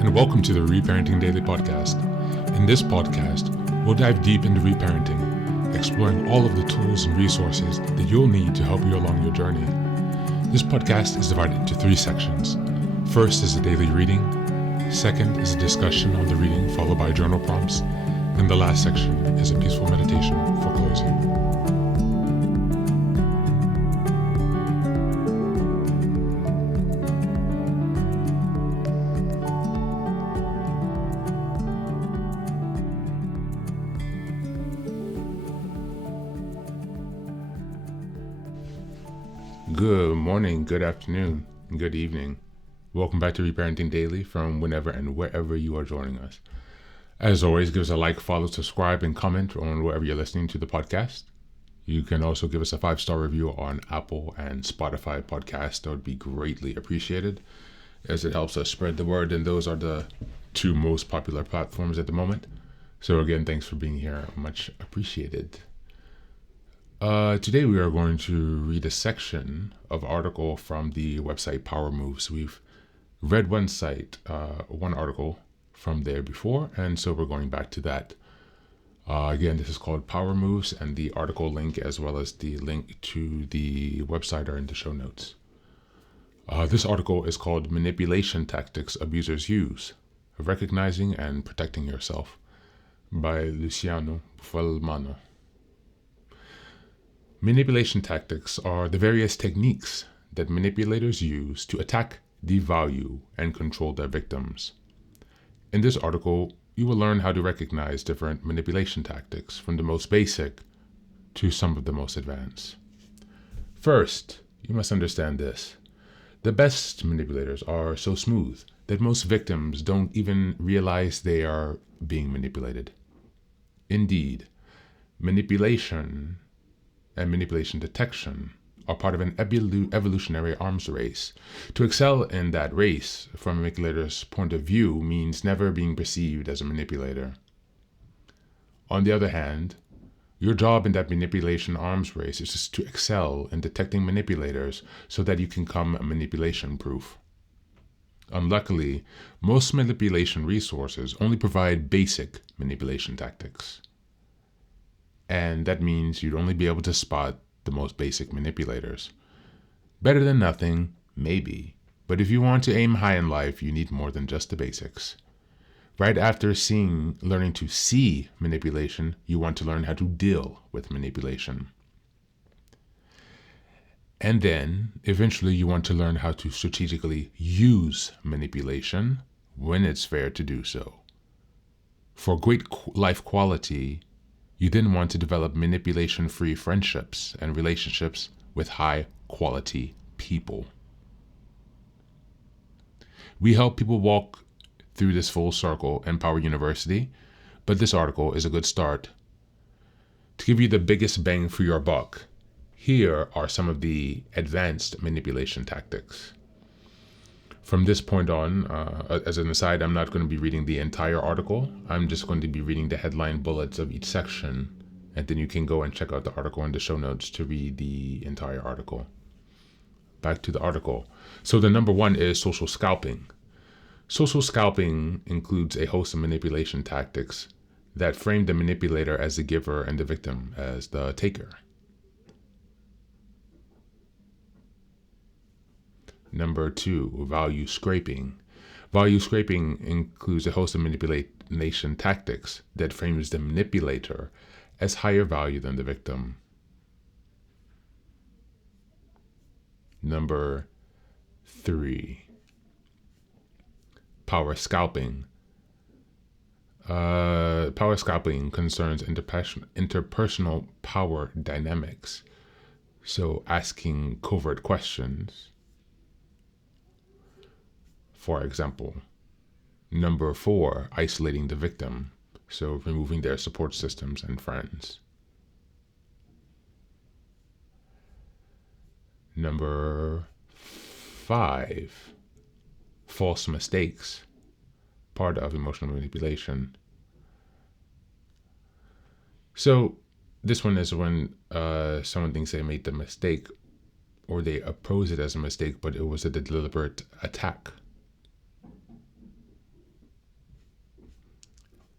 and welcome to the Reparenting Daily podcast. In this podcast, we'll dive deep into reparenting, exploring all of the tools and resources that you'll need to help you along your journey. This podcast is divided into 3 sections. First is a daily reading, second is a discussion on the reading followed by journal prompts, and the last section is a peaceful meditation for closing. Good morning, good afternoon, and good evening. Welcome back to Reparenting Daily from whenever and wherever you are joining us. As always, give us a like, follow, subscribe, and comment on wherever you're listening to the podcast. You can also give us a 5-star review on Apple and Spotify podcasts. That would be greatly appreciated as it helps us spread the word, and those are the 2 most popular platforms at the moment. So again, thanks for being here. Much appreciated. Today we are going to read a section of article from the website Power Moves. We've read one article from there before, and so we're going back to that. Again, this is called Power Moves, and the article link as well as the link to the website are in the show notes. This article is called Manipulation Tactics Abusers Use, Recognizing and Protecting Yourself by Luciano Falmano. Manipulation tactics are the various techniques that manipulators use to attack, devalue, and control their victims. In this article, you will learn how to recognize different manipulation tactics, from the most basic to some of the most advanced. First, you must understand this. The best manipulators are so smooth that most victims don't even realize they are being manipulated. Indeed, manipulation and manipulation detection are part of an evolutionary arms race. To excel in that race, from a manipulator's point of view, means never being perceived as a manipulator. On the other hand, your job in that manipulation arms race is just to excel in detecting manipulators so that you can become manipulation-proof. Unluckily, most manipulation resources only provide basic manipulation tactics. And that means you'd only be able to spot the most basic manipulators. Better than nothing, maybe, but if you want to aim high in life, you need more than just the basics. Right after learning to see manipulation, you want to learn how to deal with manipulation. And then, eventually, you want to learn how to strategically use manipulation when it's fair to do so. For great life quality, you then want to develop manipulation-free friendships and relationships with high-quality people. We help people walk through this full circle in Power University, but this article is a good start. To give you the biggest bang for your buck, here are some of the advanced manipulation tactics. From this point on, as an aside, I'm not going to be reading the entire article. I'm just going to be reading the headline bullets of each section, and then you can go and check out the article in the show notes to read the entire article. Back to the article. So the number 1 is social scalping. Social scalping includes a host of manipulation tactics that frame the manipulator as the giver and the victim as the taker. Number 2, value scraping. Value scraping includes a host of manipulation tactics that frames the manipulator as higher value than the victim. Number 3, power scalping. Power scalping concerns interpersonal power dynamics. So asking covert questions. For example, number 4, isolating the victim, so removing their support systems and friends. Number 5, false mistakes, part of emotional manipulation. So this one is when someone thinks they made the mistake, or they approach it as a mistake, but it was a deliberate attack.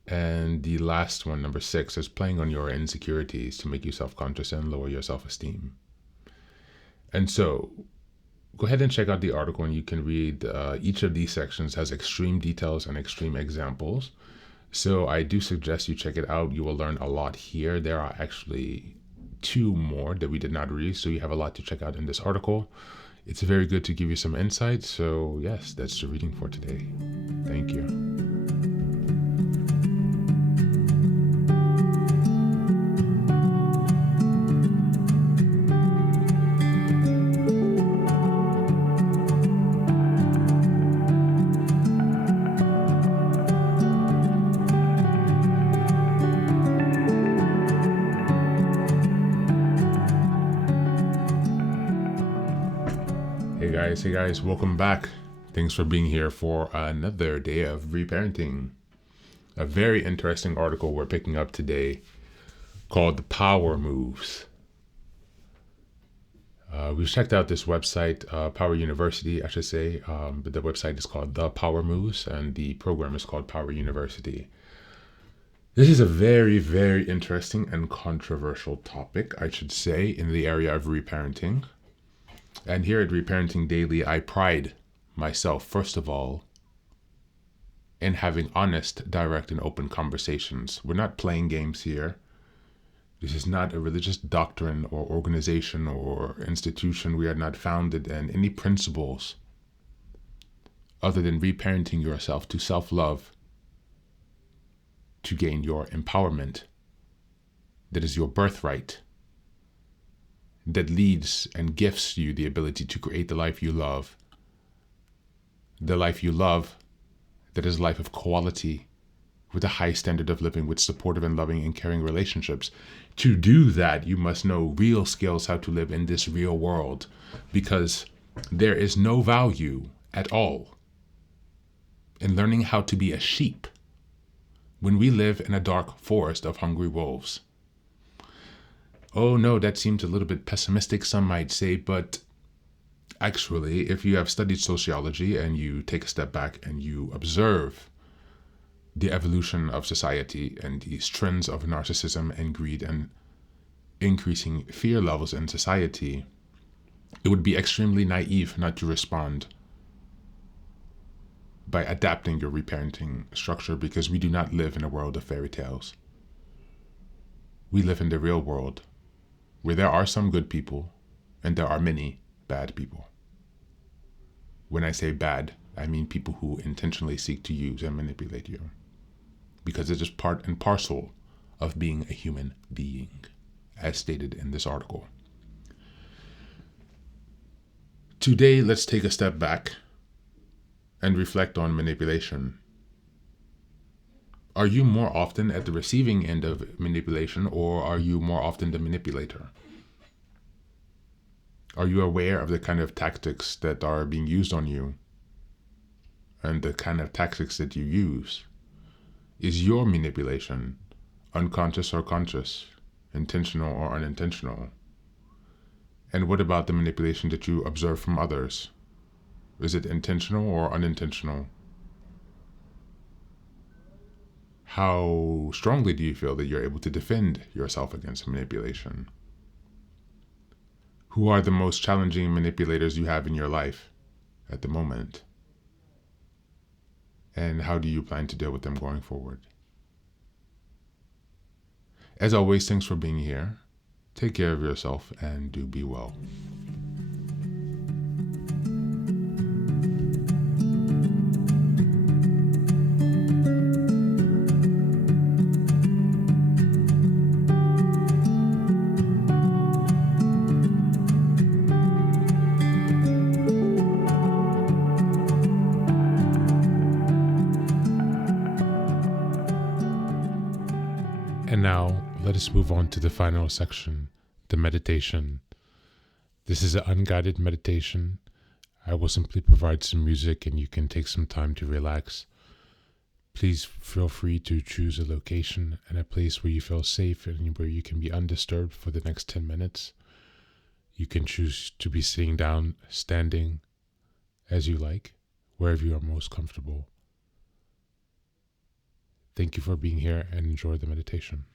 And the last one, number 6, is playing on your insecurities to make you self-conscious and lower your self-esteem. And so go ahead and check out the article, and you can read each of these sections has extreme details and extreme examples. So I do suggest you check it out. You will learn a lot here. There are actually 2 more that we did not read, so you have a lot to check out in this article. It's very good to give you some insight. So yes, that's the reading for today. Thank you. Hey guys, welcome back. Thanks for being here for another day of reparenting. A very interesting article we're picking up today called The Power Moves. We've checked out this website, Power University, I should say, but the website is called The Power Moves, and the program is called Power University. This is a very, very interesting and controversial topic, I should say, in the area of reparenting. And here at Reparenting Daily, I pride myself, first of all, in having honest, direct, and open conversations. We're not playing games here. This is not a religious doctrine or organization or institution. We are not founded in any principles other than reparenting yourself to self-love, to gain your empowerment. That is your birthright. That leads and gifts you the ability to create the life you love. The life you love, that is a life of quality, with a high standard of living, with supportive and loving and caring relationships. To do that, you must know real skills how to live in this real world, because there is no value at all in learning how to be a sheep when we live in a dark forest of hungry wolves. Oh no, that seems a little bit pessimistic, some might say, but actually, if you have studied sociology and you take a step back and you observe the evolution of society and these trends of narcissism and greed and increasing fear levels in society, it would be extremely naive not to respond by adapting your reparenting structure, because we do not live in a world of fairy tales. We live in the real world, where there are some good people and there are many bad people. When I say bad, I mean people who intentionally seek to use and manipulate you, because it is part and parcel of being a human being, as stated in this article. Today, let's take a step back and reflect on manipulation. Are you more often at the receiving end of manipulation, or are you more often the manipulator? Are you aware of the kind of tactics that are being used on you and the kind of tactics that you use? Is your manipulation unconscious or conscious, intentional or unintentional? And what about the manipulation that you observe from others? Is it intentional or unintentional? How strongly do you feel that you're able to defend yourself against manipulation? Who are the most challenging manipulators you have in your life at the moment? And how do you plan to deal with them going forward? As always, thanks for being here. Take care of yourself and do be well. And now, let us move on to the final section, the meditation. This is an unguided meditation. I will simply provide some music and you can take some time to relax. Please feel free to choose a location and a place where you feel safe and where you can be undisturbed for the next 10 minutes. You can choose to be sitting down, standing, as you like, wherever you are most comfortable. Thank you for being here and enjoy the meditation.